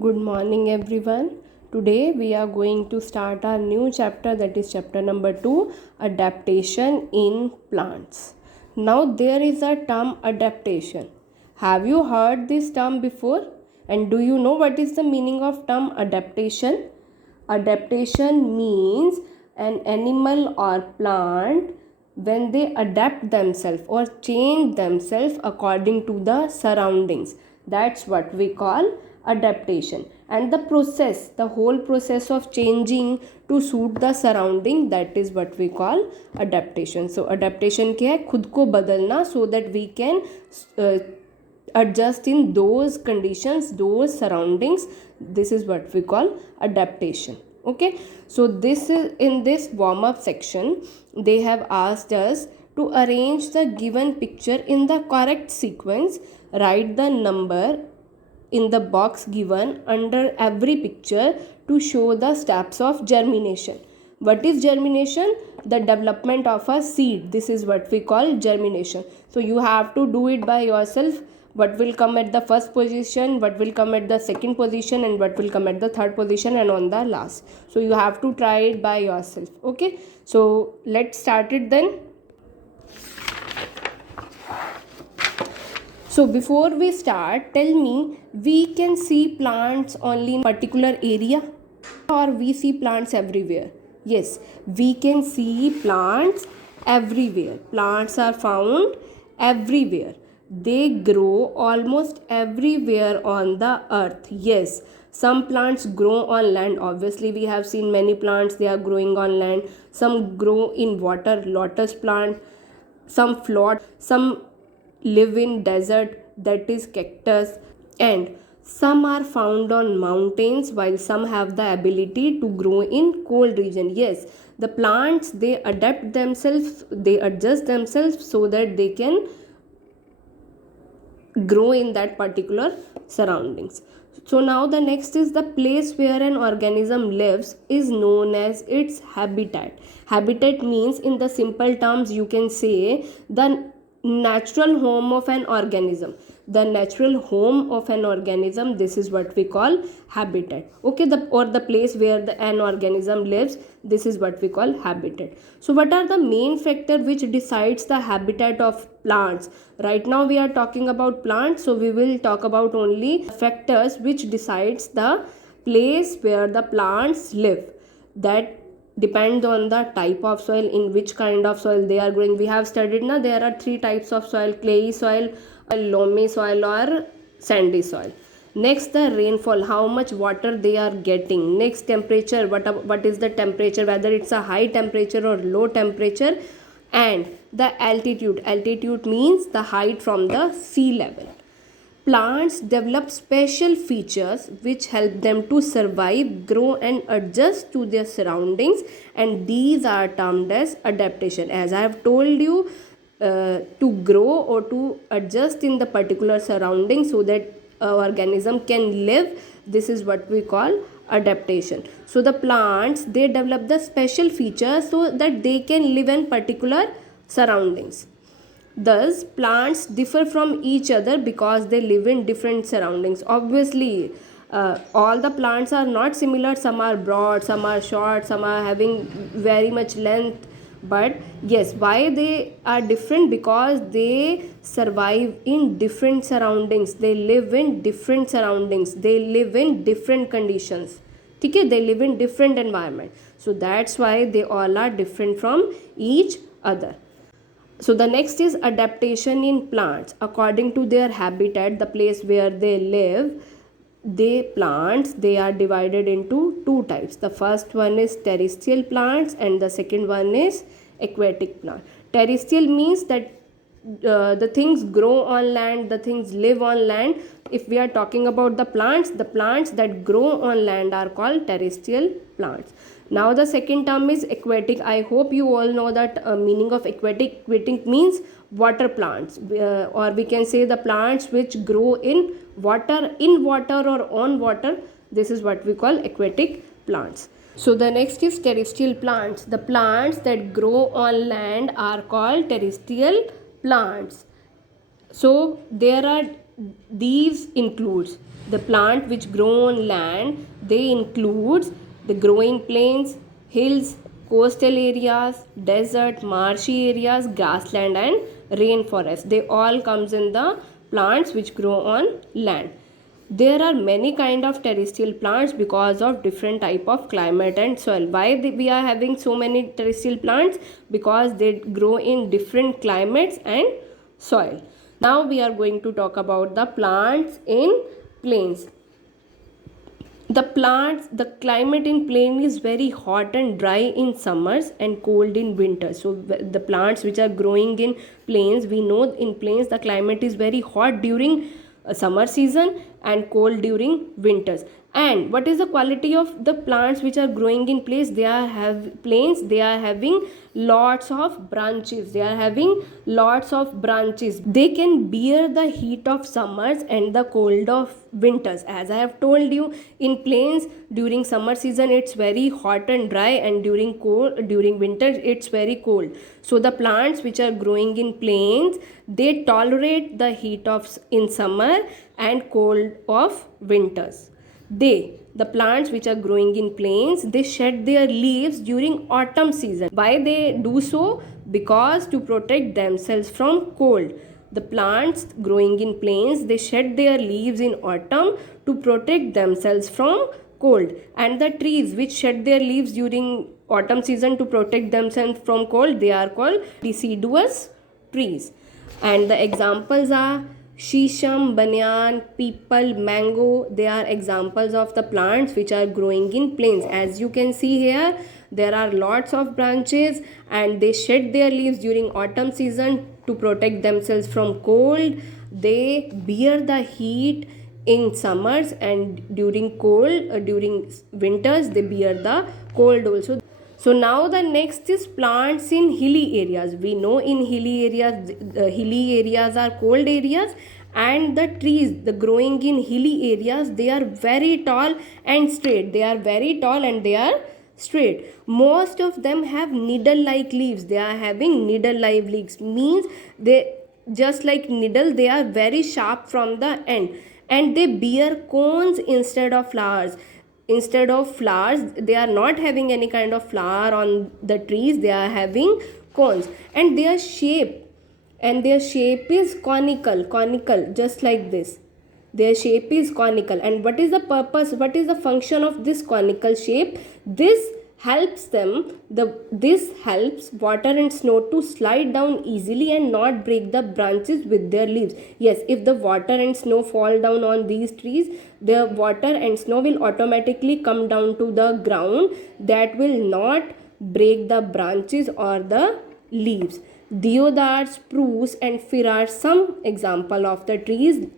Good morning, everyone. Today we are going to start our new chapter, that is chapter number 2, adaptation in plants. Now, there is a term adaptation. Have you heard this term before? And do you know what is the meaning of term adaptation? Adaptation means an animal or plant when they adapt themselves or change themselves according to the surroundings. That's what we call adaptation. And the whole process of changing to suit the surrounding, that is what we call adaptation. So adaptation क्या है? खुद को बदलना so that we can adjust in those conditions, those surroundings. This is what we call adaptation. Okay, so this is in this warm up section they have asked us to arrange the given picture in the correct sequence. Write the number in the box given under every picture to show the steps of germination. What is germination? The development of a seed. This is what we call germination. So you have to do it by yourself. What will come at the first position, what will come at the second position, and what will come at the third position, and on the last. So you have to try it by yourself. Okay, so let's start it then. So before we start, tell me, we can see plants only in particular area or we see plants everywhere? Yes, we can see plants everywhere. Plants are found everywhere. They grow almost everywhere on the earth. Yes, some plants grow on land. Obviously, we have seen many plants, they are growing on land. Some grow in water, lotus plant. Some float, some live in desert, that is cactus, and some are found on mountains while some have the ability to grow in cold region. Yes, the plants, they adapt themselves, they adjust themselves so that they can grow in that particular surroundings. So now the next is the place where an organism lives is known as its habitat. Habitat means, in the simple terms, you can say the natural home of an organism. The natural home of an organism, this is what we call habitat. Okay, the place where an organism lives, this is what we call habitat. So what are the main factor which decides the habitat of plants? Right now we are talking about plants, so we will talk about only factors which decides the place where the plants live. That depends on the type of soil, in which kind of soil they are growing. We have studied now there are three types of soil: clayey soil, loamy soil, or sandy soil. Next, the rainfall, how much water they are getting. Next, temperature, what is the temperature, whether it's a high temperature or low temperature. And the altitude means the height from the sea level. Plants develop special features which help them to survive, grow, and adjust to their surroundings, and these are termed as adaptation. As I have told you, to grow or to adjust in the particular surrounding so that organism can live, this is what we call adaptation. So the plants, they develop the special features so that they can live in particular surroundings. Thus, plants differ from each other because they live in different surroundings. Obviously, all the plants are not similar. Some are broad, some are short, some are having very much length. But yes, why they are different? Because they survive in different surroundings. They live in different surroundings. They live in different conditions. Okay, they live in different environment. So that's why they all are different from each other. So the next is adaptation in plants. According to their habitat, the place where they live, they are divided into two types. The first one is terrestrial plants and the second one is aquatic plant. Terrestrial means that the things grow on land, the things live on land. If we are talking about the plants that grow on land are called terrestrial plants. Now the second term is aquatic. I hope you all know that meaning of aquatic. Aquatic means water plants, or we can say the plants which grow in water or on water. This is what we call aquatic plants. So the next is terrestrial plants. The plants that grow on land are called terrestrial plants. So there are these includes the plant which grow on land. They includes the growing plains, hills, coastal areas, desert, marshy areas, grassland and rainforest. They all comes in the plants which grow on land. There are many kind of terrestrial plants because of different type of climate and soil. Why we are having so many terrestrial plants? Because they grow in different climates and soil. Now we are going to talk about the plants in plains. The climate in plain is very hot and dry in summers and cold in winter. So the plants which are growing in plains, we know in plains the climate is very hot during summer season and cold during winters. And what is the quality of the plants which are growing in plains? They are having lots of branches. They can bear the heat of summers and the cold of winters. As I have told you, in plains during summer season it's very hot and dry, and during winter it's very cold. So the plants which are growing in plains, they tolerate the heat of in summer and cold of winters. The plants which are growing in plains, they shed their leaves during autumn season. Why they do so? Because to protect themselves from cold. The plants growing in plains, they shed their leaves in autumn to protect themselves from cold. And the trees which shed their leaves during autumn season to protect themselves from cold, they are called deciduous trees. And the examples are shisham, banyan, peepal, mango. They are examples of the plants which are growing in plains. As you can see here, there are lots of branches and they shed their leaves during autumn season to protect themselves from cold. They bear the heat in summers, and during winters they bear the cold also. So now the next is plants in hilly areas. We know in hilly areas are cold areas, and the trees the growing in hilly areas, they are very tall and straight. Most of them have needle like leaves. They are having needle like leaves, means they just like needle, they are very sharp from the end, and they bear cones instead of flowers. They are not having any kind of flower on the trees. They are having cones, and their shape is conical, just like this. Their shape is conical. And what is the function of this conical shape? This helps water and snow to slide down easily and not break the branches with their leaves. Yes, if the water and snow fall down on these trees, the water and snow will automatically come down to the ground. That will not break the branches or the leaves. Deodar, spruce and fir are some example of the trees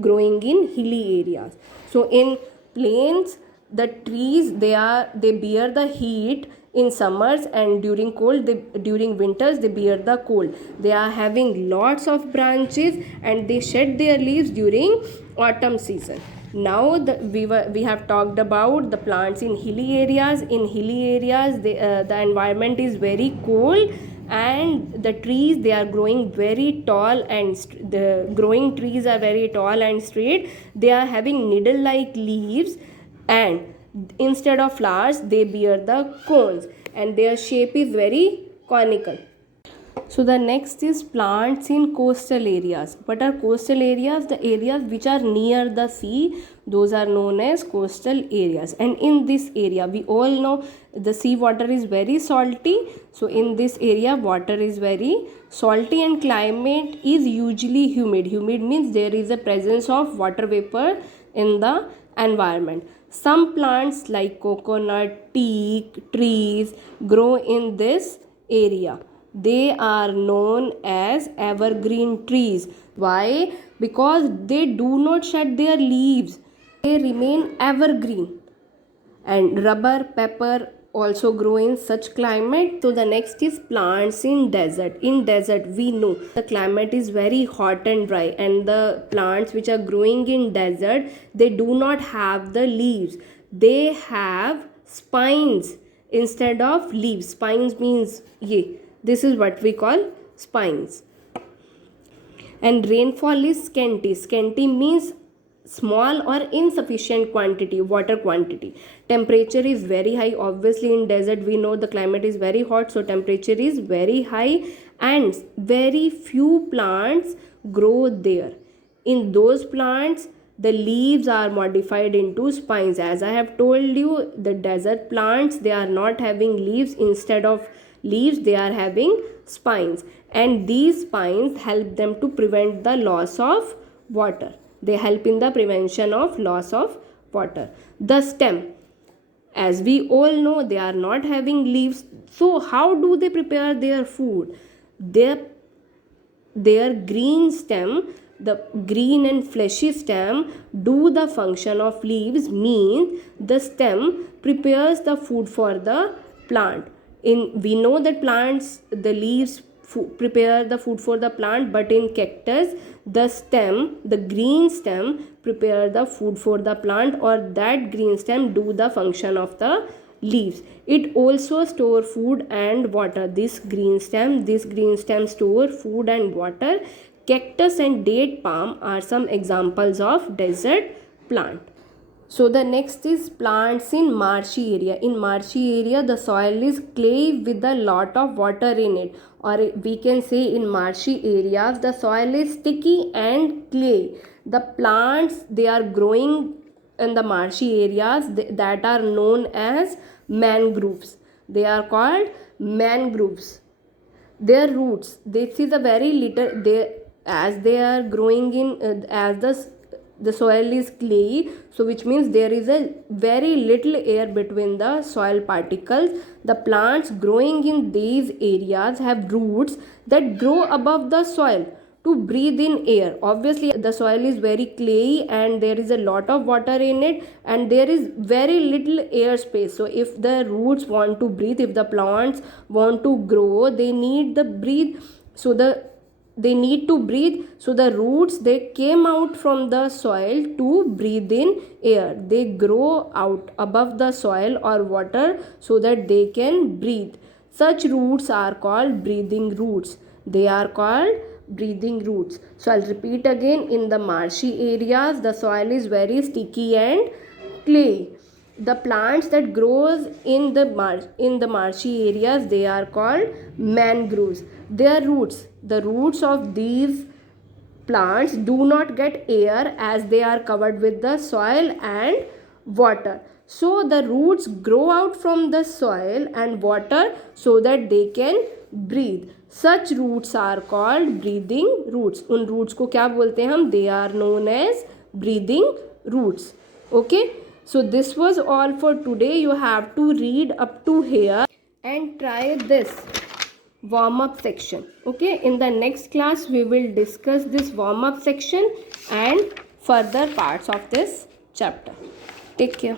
growing in hilly areas. So in plains, the trees they bear the heat in summers, and during winters they bear the cold. They are having lots of branches and they shed their leaves during autumn season. Now we have talked about the plants in hilly areas. In hilly areas, the environment is very cold, and the trees they are growing very tall, and the growing trees are very tall and straight. They are having needle like leaves, and instead of flowers they bear the cones, and their shape is very conical. So the next is plants in coastal areas. What are coastal areas? The areas which are near the sea, those are known as coastal areas. And in this area, we all know the sea water is very salty. So in this area, water is very salty and climate is usually humid. Humid means there is a presence of water vapor in the environment. Some plants like coconut, teak, trees grow in this area. They are known as evergreen trees. Why? Because they do not shed their leaves. They remain evergreen. And rubber, pepper also grow in such climate. So the next is plants in desert. In desert, we know the climate is very hot and dry, and the plants which are growing in desert, they do not have the leaves. They have spines instead of leaves. Spines means this is what we call spines. and rainfall is scanty. Scanty means small or insufficient quantity, water quantity. Temperature is very high. Obviously in desert we know the climate is very hot, so temperature is very high, and very few plants grow there. In those plants the leaves are modified into spines. As I have told you, the desert plants, they are not having leaves. Instead of leaves they are having spines, and these spines help them to prevent the loss of water. They help in the prevention of loss of water. The stem, as we all know, they are not having leaves, so how do they prepare their food? Their green stem, the green and fleshy stem, do the function of leaves, means the stem prepares the food for the plant. We know that plants, the leaves prepare the food for the plant, but in cactus the stem, the green stem, prepare the food for the plant, or that green stem do the function of the leaves. It also store food and water. This green stem store food and water. Cactus and date palm are some examples of desert plant. So the next is plants in marshy area. In marshy area the soil is clay with a lot of water in it, or we can say in marshy areas the soil is sticky and clay. The plants, they are growing in the marshy areas that are known as mangroves. They are called mangroves. Their roots, this is a very little, as they are growing in as the soil is clay, so which means there is a very little air between the soil particles. The plants growing in these areas have roots that grow above the soil to breathe in air. Obviously the soil is very clayey and there is a lot of water in it, and there is very little air space. So if the roots want to breathe, if the plants want to grow, they need to breathe. So the roots, they came out from the soil to breathe in air. They grow out above the soil or water so that they can breathe. Such roots are called breathing roots. They are called breathing roots. So I'll repeat again. In the marshy areas the soil is very sticky and clay. The plants that grows in the marshy areas, they are called mangroves. Their roots, the roots of these plants do not get air as they are covered with the soil and water. So the roots grow out from the soil and water so that they can breathe. Such roots are called breathing roots. उन roots को क्या बोलते हैं हम? They are known as breathing roots. Okay. So this was all for today. You have to read up to here and try this warm up section. Okay. In the next class we will discuss this warm up section and further parts of this chapter. Take care.